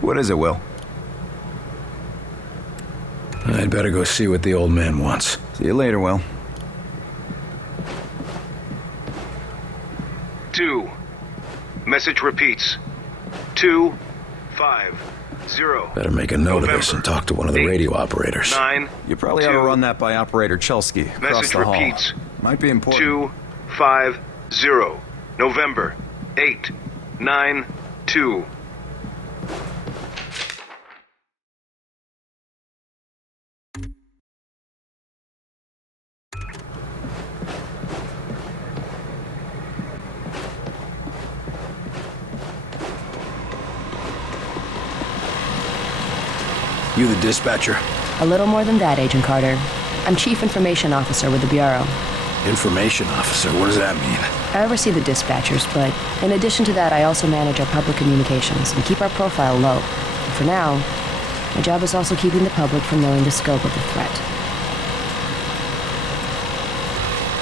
What is it, Will? I'd better go see what the old man wants. See you later, Will. 2. Message repeats. 2, 5, 0. Better make a note of this and talk to one of the radio operators. 9. You probably ought to run that by Operator Chelsky across Message the hall. repeats. Might be important. 2, 5, 0. November 8, 9, 2. You the dispatcher? A little more than that, Agent Carter. I'm Chief Information Officer with the Bureau. Information officer, what does that mean? I oversee the dispatchers, but in addition to that, I also manage our public communications and keep our profile low. And for now, my job is also keeping the public from knowing the scope of the threat.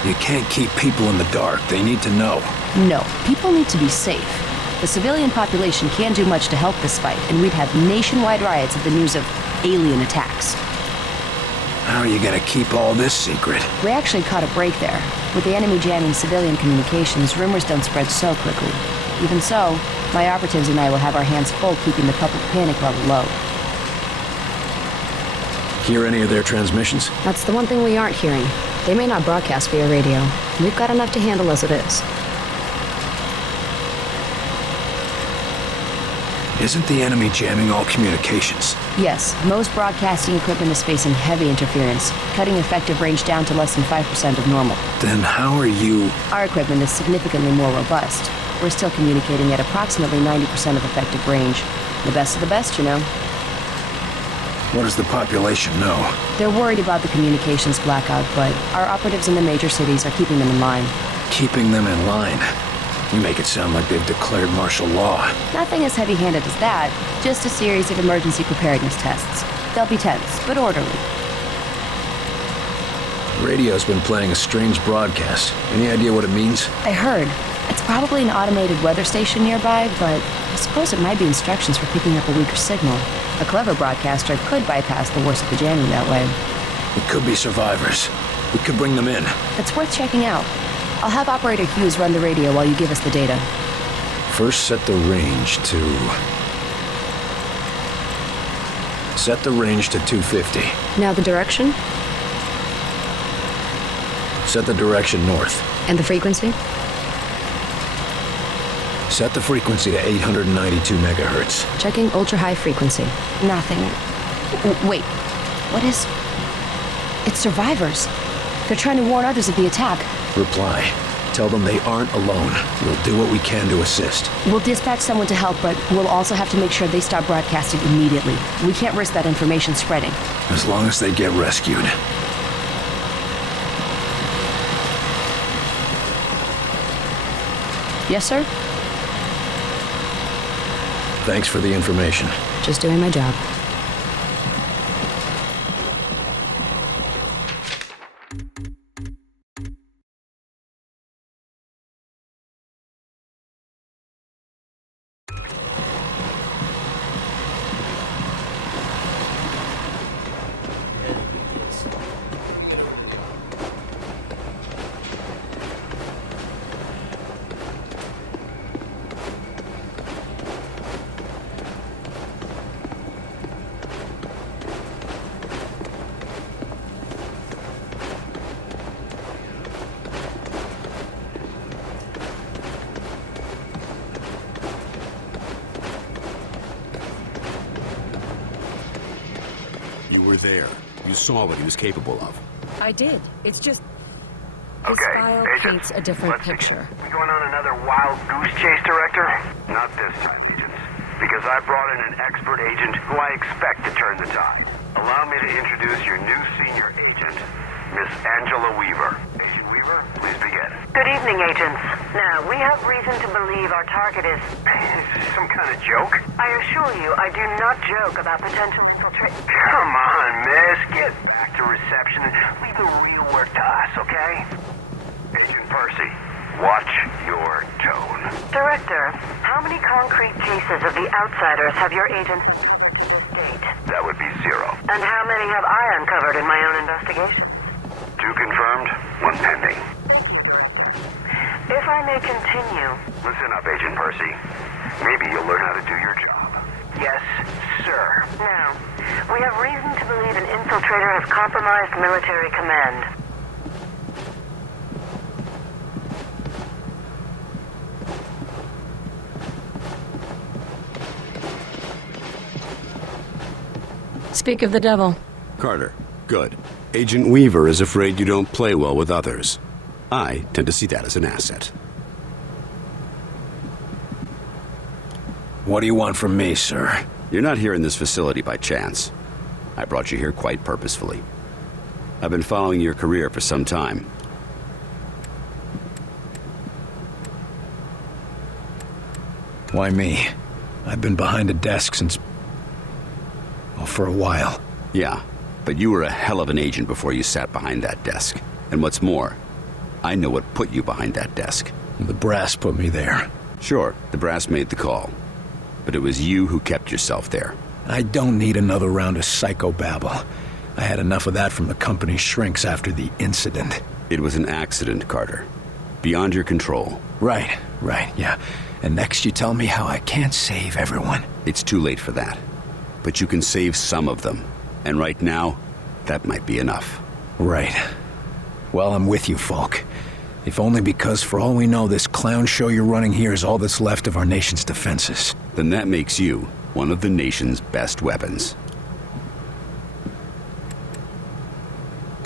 You can't keep people in the dark. They need to know. No, people need to be safe. The civilian population can't do much to help this fight, and we'd have nationwide riots if the news of alien attacks. How are you gonna keep all this secret? We actually caught a break there. With the enemy jamming civilian communications, rumors don't spread so quickly. Even so, my operatives and I will have our hands full keeping the public panic level low. Hear any of their transmissions? That's the one thing we aren't hearing. They may not broadcast via radio. We've got enough to handle as it is. Isn't the enemy jamming all communications? Yes, most broadcasting equipment is facing heavy interference, cutting effective range down to less than 5% of normal. Then how are you... Our equipment is significantly more robust. We're still communicating at approximately 90% of effective range. The best of the best, you know. What does the population know? They're worried about the communications blackout, but our operatives in the major cities are keeping them in line. Keeping them in line? You make it sound like they've declared martial law. Nothing as heavy-handed as that, just a series of emergency preparedness tests. They'll be tense, but orderly. Radio's been playing a strange broadcast. Any idea what it means? I heard. It's probably an automated weather station nearby, but I suppose it might be instructions for picking up a weaker signal. A clever broadcaster could bypass the worst of the jamming that way. It could be survivors. We could bring them in. It's worth checking out. I'll have Operator Hughes run the radio while you give us the data. First, set the range to 250. Now the direction? Set the direction north. And the frequency? Set the frequency to 892 megahertz. Checking ultra-high frequency. Nothing. Wait. What is... It's survivors. They're trying to warn others of the attack. Reply. Tell them they aren't alone. We'll do what we can to assist. We'll dispatch someone to help, but we'll also have to make sure they stop broadcasting immediately. We can't risk that information spreading. As long as they get rescued. Yes, sir? Thanks for the information. Just doing my job. You were there. You saw what he was capable of. I did. It's just... This file paints a different picture. We going on another wild goose chase, Director? Not this time, agents. Because I brought in an expert agent who I expect to turn the tide. Allow me to introduce your new senior agent, Miss Angela Weaver. Agent Weaver, please begin. Good evening, agents. Now, we have reason to believe our target is... Is this some kind of joke? I assure you, I do not joke about potential infiltration. Come on, miss. Get back to reception and leave the real work to us, okay? Agent Percy, Watch your tone. Director, how many concrete cases of the outsiders have your agents uncovered to this date? That would be 0. And how many have I uncovered in my own investigation? 2 confirmed, 1 pending. Thank you, Director. If I may continue... Listen up, Agent Percy. Maybe you'll learn how to do your job. Yes, sir. Now, we have reason to believe an infiltrator has compromised military command. Speak of the devil. Carter, good. Agent Weaver is afraid you don't play well with others. I tend to see that as an asset. What do you want from me, sir? You're not here in this facility by chance. I brought you here quite purposefully. I've been following your career for some time. Why me? I've been behind a desk since... well, for a while. Yeah, but you were a hell of an agent before you sat behind that desk. And what's more, I know what put you behind that desk. The brass put me there. Sure, the brass made the call. But it was you who kept yourself there. I don't need another round of psychobabble. I had enough of that from the company's shrinks after the incident. It was an accident, Carter. Beyond your control. Right, yeah. And next you tell me how I can't save everyone. It's too late for that. But you can save some of them. And right now, that might be enough. Right. Well, I'm with you, Falk. If only because, for all we know, this clown show you're running here is all that's left of our nation's defenses. Then that makes you one of the nation's best weapons.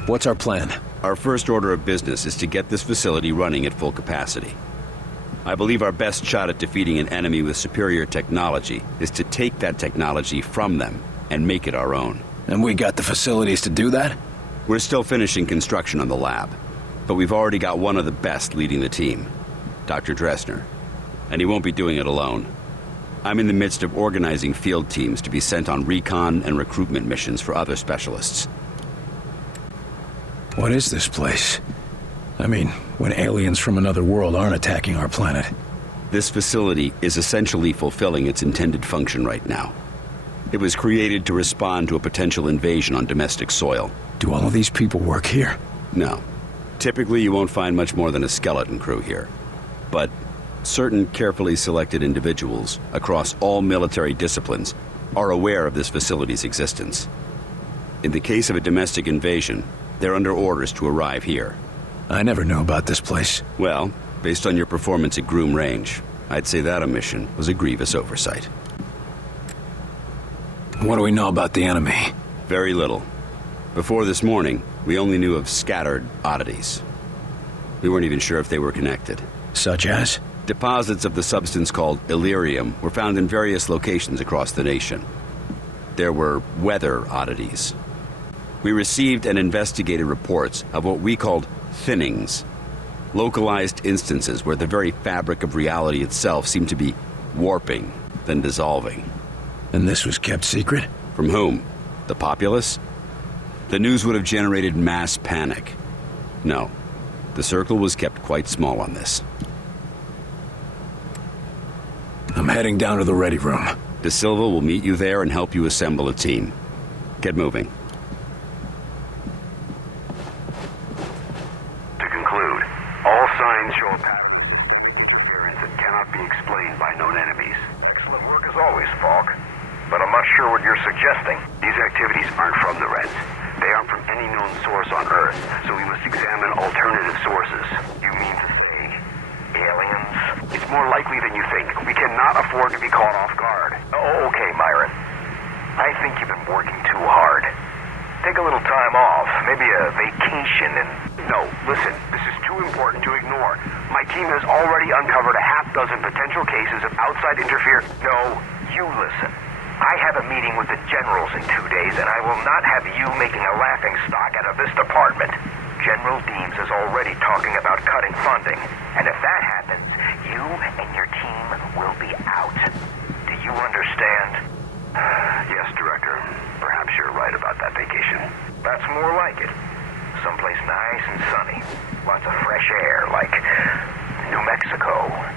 What's our plan? Our first order of business is to get this facility running at full capacity. I believe our best shot at defeating an enemy with superior technology is to take that technology from them and make it our own. And we got the facilities to do that? We're still finishing construction on the lab, but we've already got one of the best leading the team, Dr. Dressner. And he won't be doing it alone. I'm in the midst of organizing field teams to be sent on recon and recruitment missions for other specialists. What is this place? I mean, when aliens from another world aren't attacking our planet. This facility is essentially fulfilling its intended function right now. It was created to respond to a potential invasion on domestic soil. Do all of these people work here? No. Typically, you won't find much more than a skeleton crew here. But certain carefully selected individuals across all military disciplines are aware of this facility's existence. In the case of a domestic invasion, they're under orders to arrive here. I never knew about this place. Well, based on your performance at Groom Range, I'd say that omission was a grievous oversight. What do we know about the enemy? Very little. Before this morning, we only knew of scattered oddities. We weren't even sure if they were connected. Such as? Deposits of the substance called Illyrium were found in various locations across the nation. There were weather oddities. We received and investigated reports of what we called thinnings, localized instances where the very fabric of reality itself seemed to be warping, then dissolving. And this was kept secret? From whom? The populace? The news would have generated mass panic. No, the circle was kept quite small on this. I'm heading down to the ready room. De Silva will meet you there and help you assemble a team. Get moving. To conclude, all signs show a pattern of systemic interference that cannot be explained by known enemies. Excellent work as always, Falk. But I'm not sure what you're suggesting. These activities aren't from the Reds. They aren't from any known source on Earth, so we must examine alternative sources. You mean to say, aliens? It's more likely than you think. We cannot afford to be caught off guard. Oh, okay, Marin. I think you've been working too hard. Take a little time off, maybe a vacation and... No, listen, this is too important to ignore. My team has already uncovered a half-dozen potential cases of outside interference. No, you listen. I have a meeting with the generals in 2 days, and I will not have you making a laughingstock out of this department. General Deems is already talking about cutting funding, and if that happens, you and your team will be out. Do you understand? Yes, Director. Perhaps you're right about that vacation. That's more like it. Someplace nice and sunny. Lots of fresh air, like New Mexico.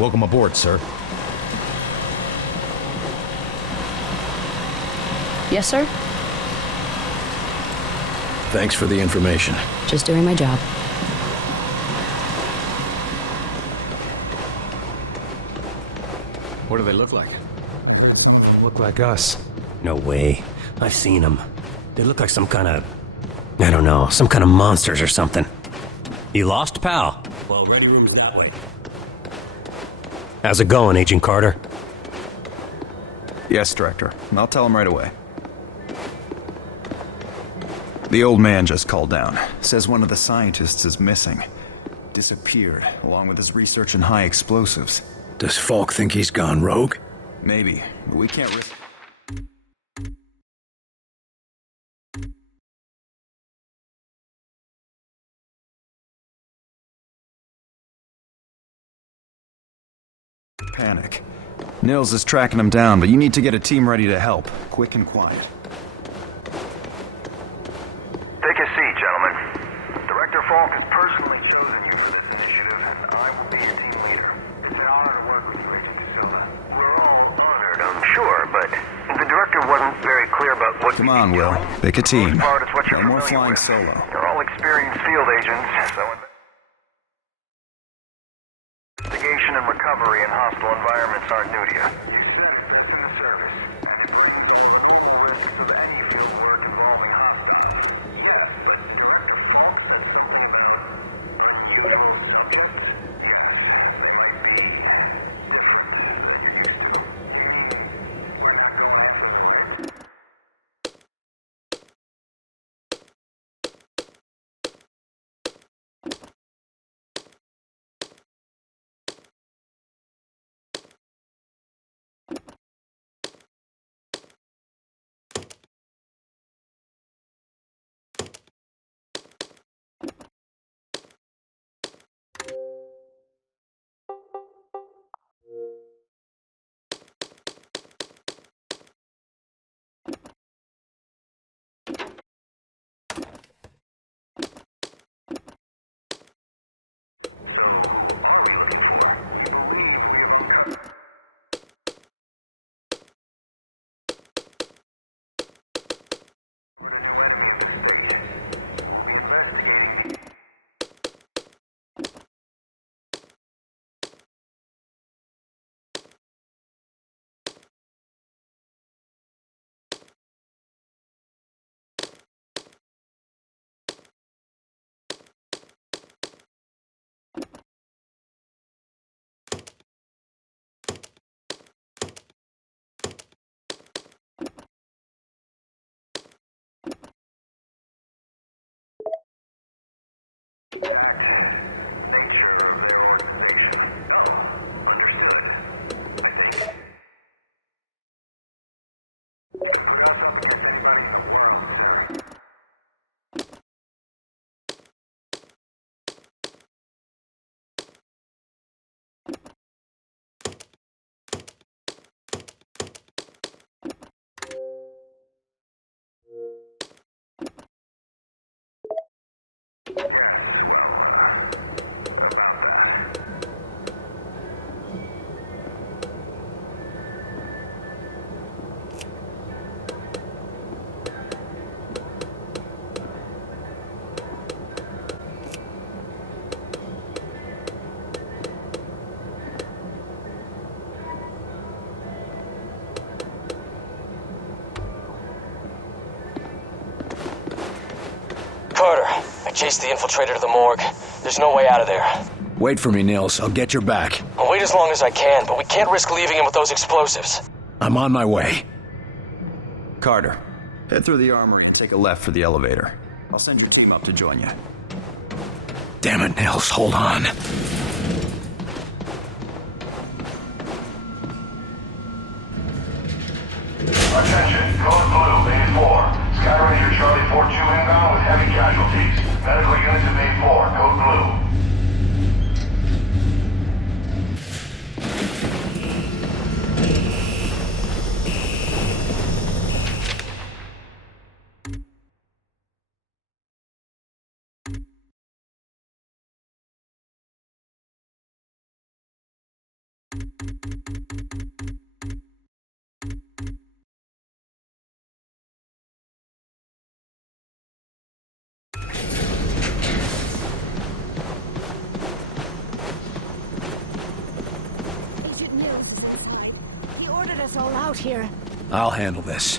Welcome aboard, sir. Yes, sir? Thanks for the information. Just doing my job. What do they look like? Look like us. No way. I've seen them. They look like some kind of... I don't know, some kind of monsters or something. You lost, pal? Well, ready room's that way. How's it going, Agent Carter? Yes, Director. I'll tell him right away. The old man just called down. Says one of the scientists is missing. Disappeared, along with his research in high explosives. Does Falk think he's gone rogue? Maybe, but we can't risk... panic. Nils is tracking him down, but you need to get a team ready to help. Quick and quiet. Take a seat, gentlemen. Director Falk has personally chosen you for this initiative, and I will be your team leader. It's an honor to work with you, Agent Silva. We're all honored, I'm sure, but the director wasn't very clear about what Come on, Will. Pick a team. No more flying solo. You're all experienced field agents, so investigation and recovery in hostile environments aren't new to you. You said it, that's in the service, and it brings all risks of any field work involving hostiles. Yes, but Director Falk said something about unusual subjects. Yes, they might be different than you're used to. We're not going for it. Chase the infiltrator to the morgue. There's no way out of there. Wait for me, Nils. I'll get your back. I'll wait as long as I can, but we can't risk leaving him with those explosives. I'm on my way. Carter, head through the armory and take a left for the elevator. I'll send your team up to join you. Damn it, Nils. Hold on. Attention, code blue, Main 4. Skyranger Charlie 4-2 inbound with heavy casualties. Medical unit to Main 4, code blue. Agent Mills is inside. He ordered us all out here. I'll handle this.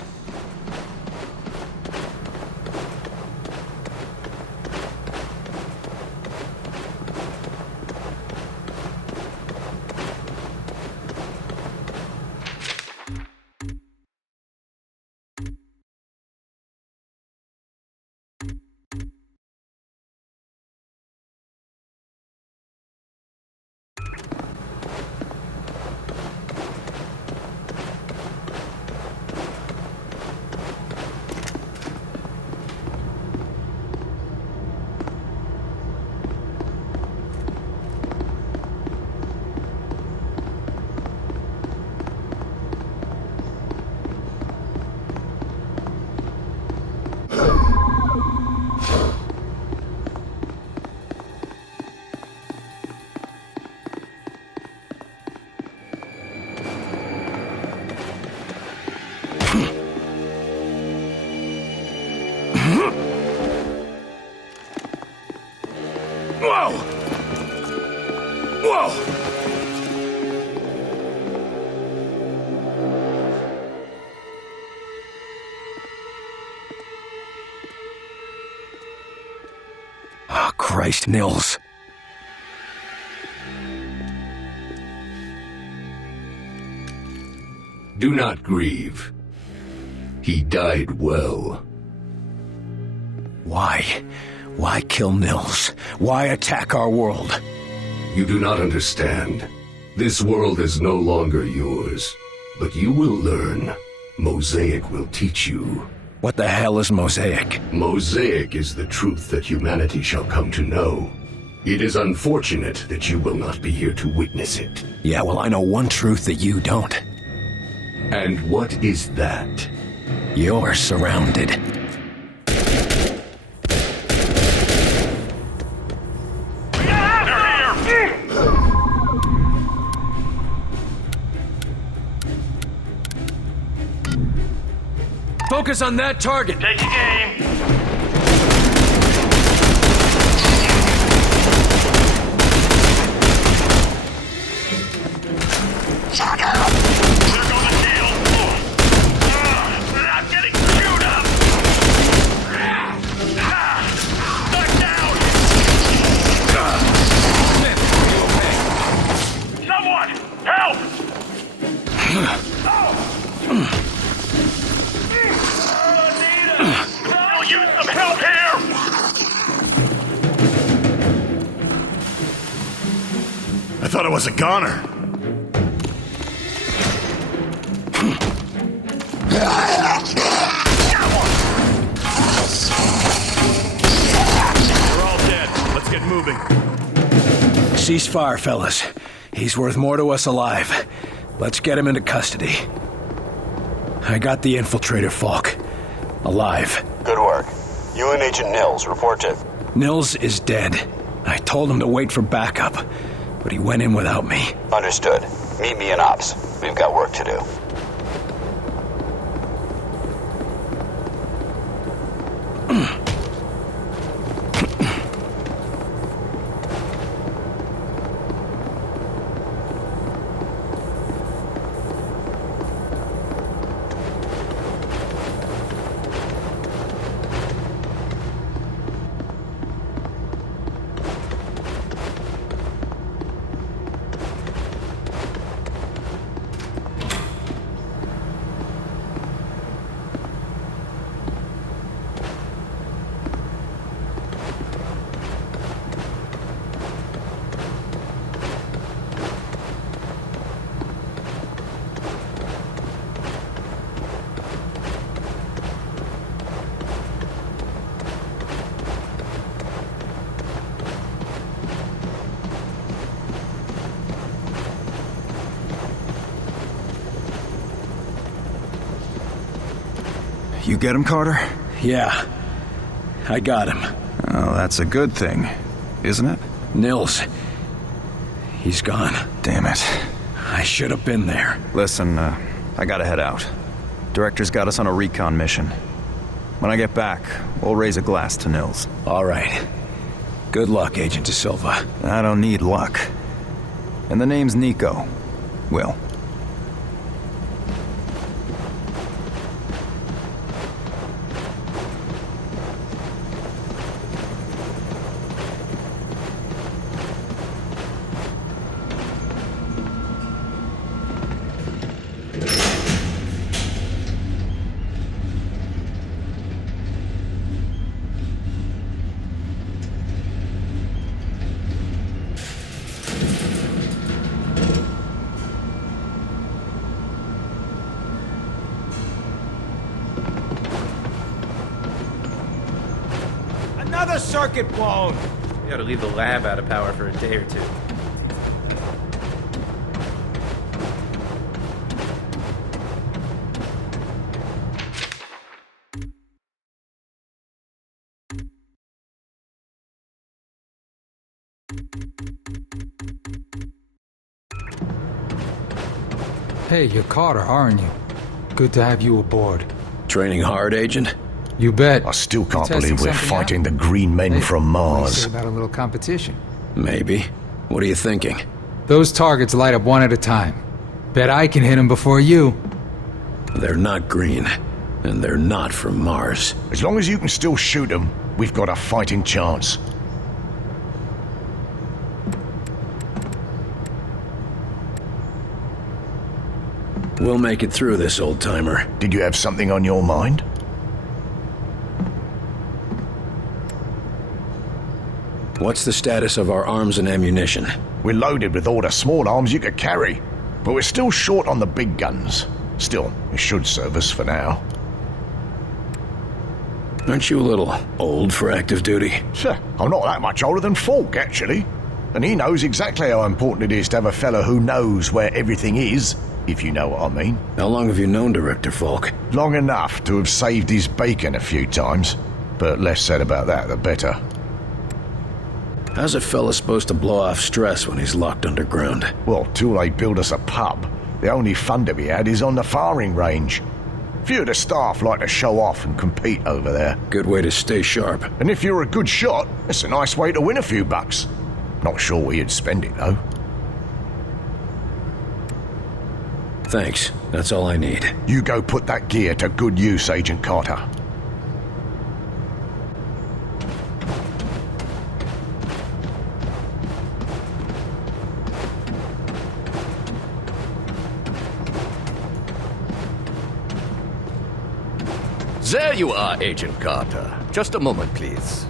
Whoa! Whoa! Oh, Christ, Nils. Do not grieve. He died well. Why? Why kill Nils? Why attack our world? You do not understand. This world is no longer yours. But you will learn. Mosaic will teach you. What the hell is Mosaic? Mosaic is the truth that humanity shall come to know. It is unfortunate that you will not be here to witness it. Yeah, well, I know one truth that you don't. And what is that? You're surrounded. Focus on that target. Take your aim. There goes the shield. I'm getting chewed up. Knock down. Someone, help! I'll use some help here! I thought it was a goner. We're all dead. Let's get moving. Cease fire, fellas. He's worth more to us alive. Let's get him into custody. I got the infiltrator, Falk. Alive. Good work. You and Agent Nils, report to... Nils is dead. I told him to wait for backup, but he went in without me. Understood. Meet me in Ops. We've got work to do. You get him, Carter? Yeah. I got him. Oh, that's a good thing, isn't it? Nils. He's gone. Damn it. I should have been there. Listen, I gotta head out. Director's got us on a recon mission. When I get back, we'll raise a glass to Nils. All right. Good luck, Agent De Silva. I don't need luck. And the name's Nico. Will. Another circuit blown! We gotta leave the lab out of power for a day or two. Hey, you're Carter, aren't you? Good to have you aboard. Training hard, Agent? You bet. I still can't You testing believe we're something fighting out? the green men Hey, from what do you Mars. say about a little competition? Maybe. What are you thinking? Those targets light up one at a time. Bet I can hit them before you. They're not green, and they're not from Mars. As long as you can still shoot them, we've got a fighting chance. We'll make it through this, old-timer. Did you have something on your mind? What's the status of our arms and ammunition? We're loaded with all the small arms you could carry, but we're still short on the big guns. Still, it should serve us for now. Aren't you a little old for active duty? I'm not that much older than Falk, actually. And he knows exactly how important it is to have a fellow who knows where everything is, if you know what I mean. How long have you known Director Falk? Long enough to have saved his bacon a few times, but less said about that, the better. How's a fella supposed to blow off stress when he's locked underground? Well, till they build us a pub, the only fun to be had is on the firing range. Few of the staff like to show off and compete over there. Good way to stay sharp. And if you're a good shot, it's a nice way to win a few bucks. Not sure where you'd spend it, though. Thanks. That's all I need. You go put that gear to good use, Agent Carter. There you are, Agent Carter. Just a moment, please.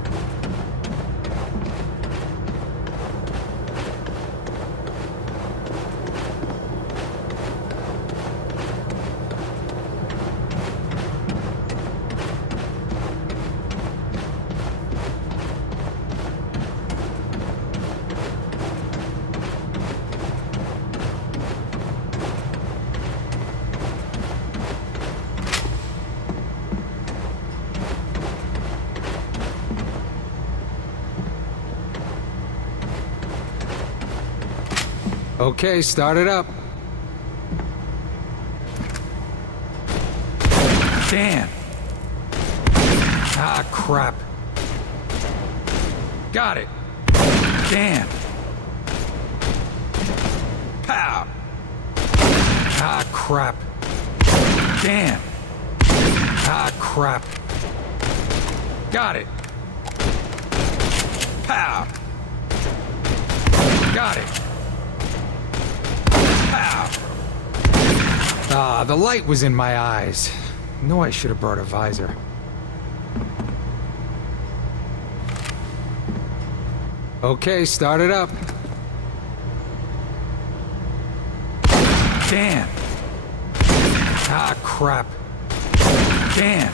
Okay, start it up. Damn. Ah, crap. Got it. Damn. Pow. Ah, crap. Damn. Ah, crap. Got it. Pow. Got it. Pow. Ah, the light was in my eyes. Knew I should have brought a visor. Okay, start it up. Damn. Ah, crap. Damn.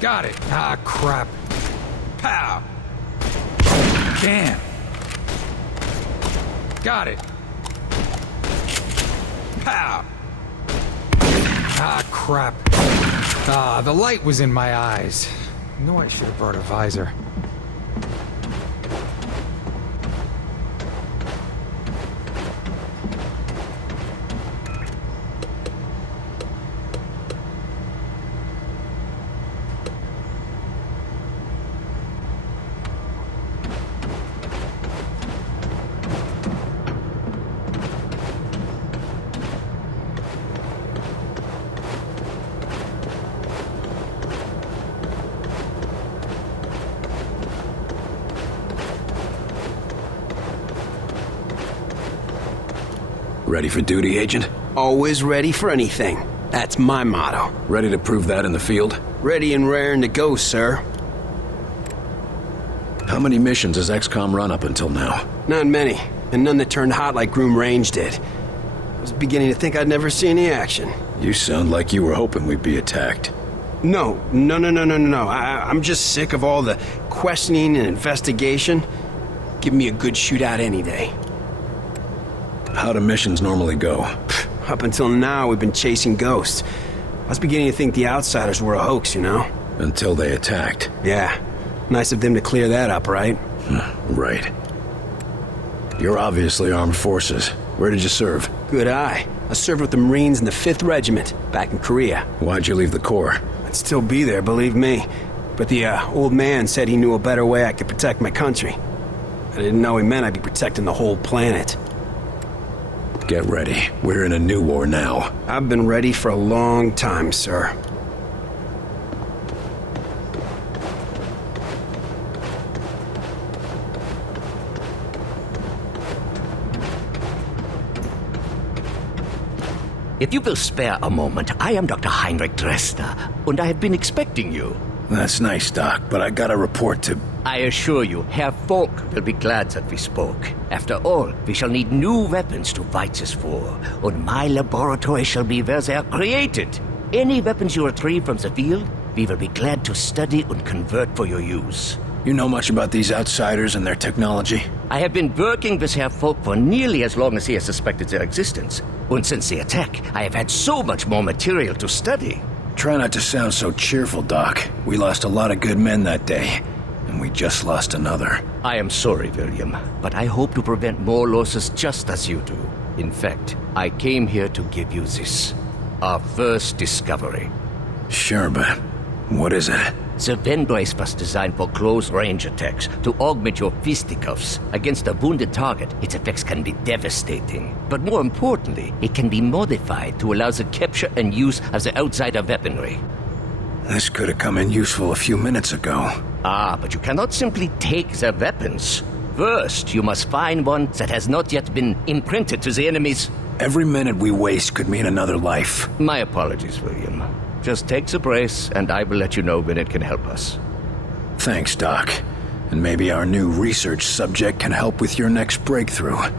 Got it. Ah, crap. Pow. Damn. Got it. Pow. Ah, crap. Ah, the light was in my eyes. No, I should have brought a visor. Ready for duty, Agent? Always ready for anything. That's my motto. Ready to prove that in the field? Ready and raring to go, sir. How many missions has XCOM run up until now? Not many, and none that turned hot like Groom Range did. I was beginning to think I'd never see any action. You sound like you were hoping we'd be attacked. No. I'm just sick of all the questioning and investigation. Give me a good shootout any day. How do missions normally go? Up until now, we've been chasing ghosts. I was beginning to think the Outsiders were a hoax, you know? Until they attacked. Yeah. Nice of them to clear that up, right? Right. You're obviously armed forces. Where did you serve? Good eye. I served with the Marines in the 5th Regiment, back in Korea. Why'd you leave the Corps? I'd still be there, believe me. But the old man said he knew a better way I could protect my country. I didn't know he meant I'd be protecting the whole planet. Get ready. We're in a new war now. I've been ready for a long time, sir. If you will spare a moment, I am Dr. Heinrich Dresner, and I have been expecting you. That's nice, Doc, but I got a report to... I assure you, Herr Falk will be glad that we spoke. After all, we shall need new weapons to fight this war, and my laboratory shall be where they are created. Any weapons you retrieve from the field, we will be glad to study and convert for your use. You know much about these Outsiders and their technology? I have been working with Herr Falk for nearly as long as he has suspected their existence. And since the attack, I have had so much more material to study. Try not to sound so cheerful, Doc. We lost a lot of good men that day, and we just lost another. I am sorry, William, but I hope to prevent more losses just as you do. In fact, I came here to give you this. Our first discovery. Sure, but what is it? The Ven brace was designed for close-range attacks to augment your fisticuffs. Against a wounded target, its effects can be devastating. But more importantly, it can be modified to allow the capture and use of the outsider weaponry. This could have come in useful a few minutes ago. Ah, but you cannot simply take their weapons. First, you must find one that has not yet been imprinted to the enemies. Every minute we waste could mean another life. My apologies, William. Just take the brace, and I will let you know when it can help us. Thanks, Doc. And maybe our new research subject can help with your next breakthrough.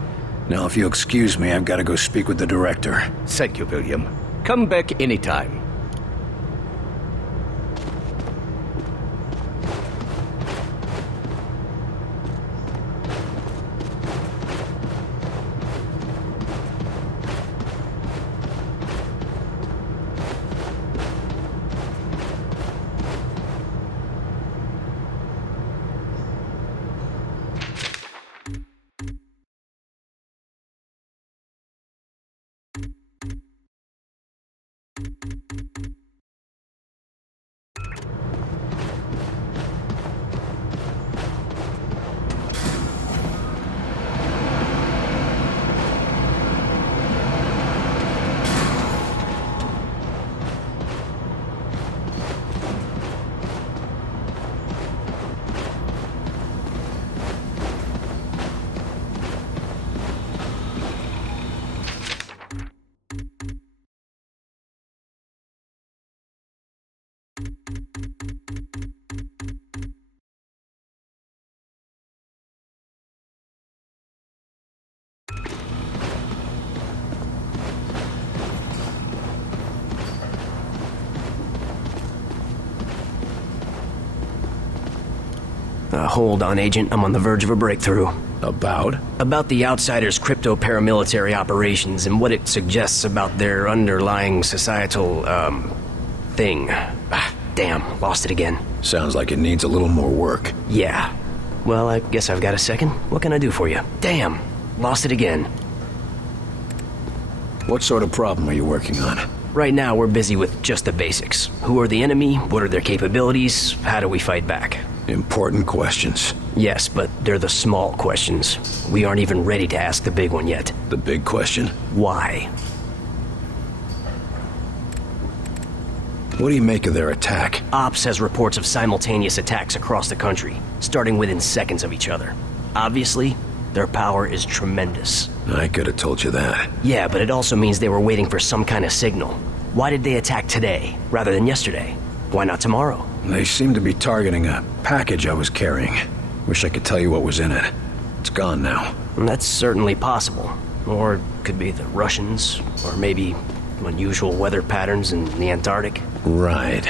Now, if you'll excuse me, I've got to go speak with the director. Thank you, William. Come back anytime. hold on, Agent. I'm on the verge of a breakthrough. About? About the Outsiders' crypto-paramilitary operations and what it suggests about their underlying societal, thing. Damn, lost it again. Sounds like it needs a little more work. Yeah. Well, I guess I've got a second. What can I do for you? Damn, lost it again. What sort of problem are you working on? Right now, we're busy with just the basics. Who are the enemy? What are their capabilities? How do we fight back? Important questions. Yes, but they're the small questions. We aren't even ready to ask the big one yet. The big question? Why? What do you make of their attack? Ops has reports of simultaneous attacks across the country, starting within seconds of each other. Obviously, their power is tremendous. I could have told you that. Yeah, but it also means they were waiting for some kind of signal. Why did they attack today, rather than yesterday? Why not tomorrow? They seem to be targeting a package I was carrying. Wish I could tell you what was in it. It's gone now. That's certainly possible. Or it could be the Russians, or maybe unusual weather patterns in the Antarctic. Right.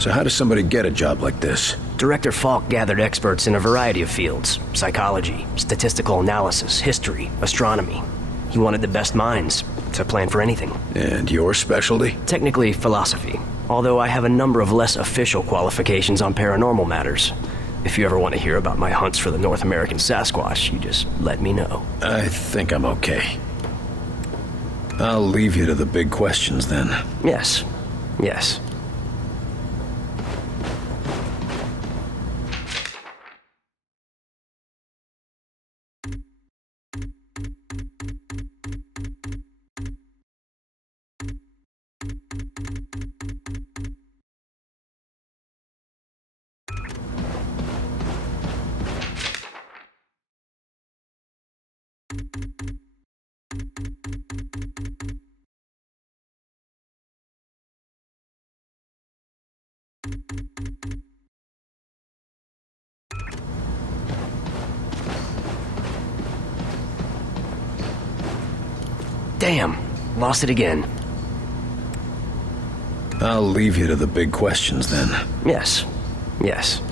So how does somebody get a job like this? Director Falk gathered experts in a variety of fields. Psychology, statistical analysis, history, astronomy. He wanted the best minds to plan for anything. And your specialty? Technically, philosophy. Although I have a number of less official qualifications on paranormal matters. If you ever want to hear about my hunts for the North American Sasquatch, you just let me know. I think I'm okay. I'll leave you to the big questions then. Yes. Yes. Damn, lost it again. I'll leave you to the big questions then. Yes. Yes.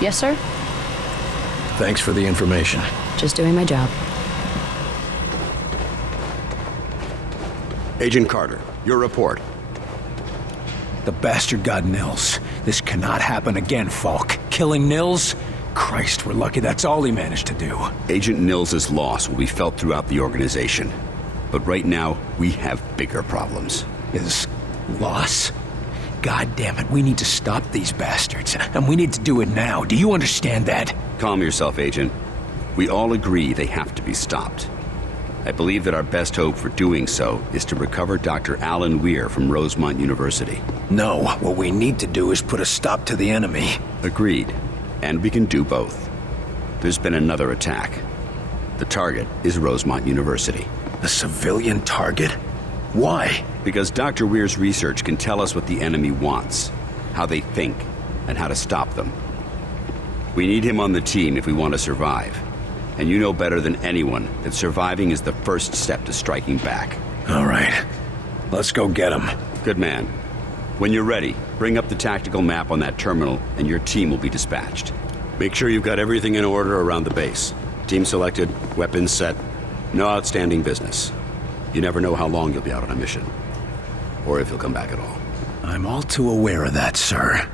Yes, sir? Thanks for the information. Just doing my job. Agent Carter, your report. The bastard got Nils. This cannot happen again, Falk. Killing Nils? Christ, we're lucky that's all he managed to do. Agent Nils' loss will be felt throughout the organization. But right now, we have bigger problems. His loss? God damn it, we need to stop these bastards. And we need to do it now. Do you understand that? Calm yourself, Agent. We all agree they have to be stopped. I believe that our best hope for doing so is to recover Dr. Alan Weir from Rosemont University. No, what we need to do is put a stop to the enemy. Agreed. And we can do both. There's been another attack. The target is Rosemont University. A civilian target? Why? Because Dr. Weir's research can tell us what the enemy wants, how they think, and how to stop them. We need him on the team if we want to survive. And you know better than anyone that surviving is the first step to striking back. All right. Let's go get him. Good man. When you're ready, bring up the tactical map on that terminal and your team will be dispatched. Make sure you've got everything in order around the base. Team selected, weapons set, no outstanding business. You never know how long you'll be out on a mission. Or if you'll come back at all. I'm all too aware of that, sir.